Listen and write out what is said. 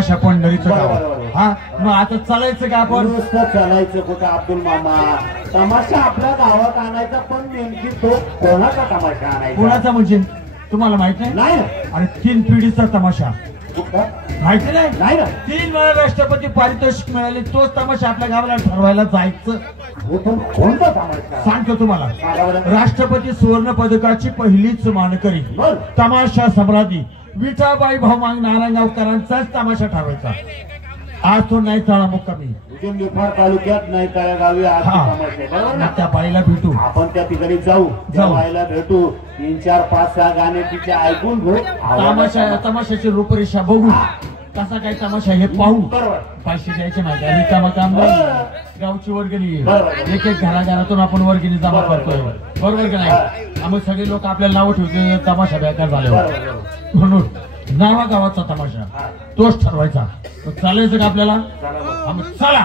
अशा पंढरीचं गाव. हा मग आता चालायचं का आपण? नुसतं चालायचं कुठं अब्दुल मामा? तमाशा आपल्या गावात आणायचा, पण नेमकी तो कोणाचा तमाशा आणायचा? कोणाचा म्हणजे तुम्हाला माहित नाही? अरे 3 पिढीचा तमाशा माहिती नाही? 3 वेळा राष्ट्रपती पारितोषिक मिळाले, तोच तमाशा आपल्या गावाला ठरवायला जायचं. कोणता तमाशा सांगतो तुम्हाला. राष्ट्रपती सुवर्ण पदकाची पहिलीच मानकरी तमाशा सम्राटी विठाबाई भाऊमांग नारायणगावकरांचाच तमाशा ठरवायचा. आज तो नाही चाळा मुक्कामी निफाड तालुक्यात नाही त्या गावी आज तमाशा. त्या बाईला भेटू आपण, त्या ठिकाणी जाऊ, त्या बाईला भेटू, 3, 4, 5, 6 गाणे तिचे ऐकून घेऊ, तमाशाची रूपरेषा बघू, कसा काय तमाशा हे पाहू. पैसे द्यायचे माहिती आणि काम गावची वर्गणी एक घराघरातून आपण वर्गणी जमा करतोय, बरोबर की नाही? आम्ही सगळे लोक आपल्याला नावं ठेवते तमाशा बेकार झाल्यावर, म्हणून नावा गावाचा तमाशा तोच ठरवायचा. चालायचं का आपल्याला? चला.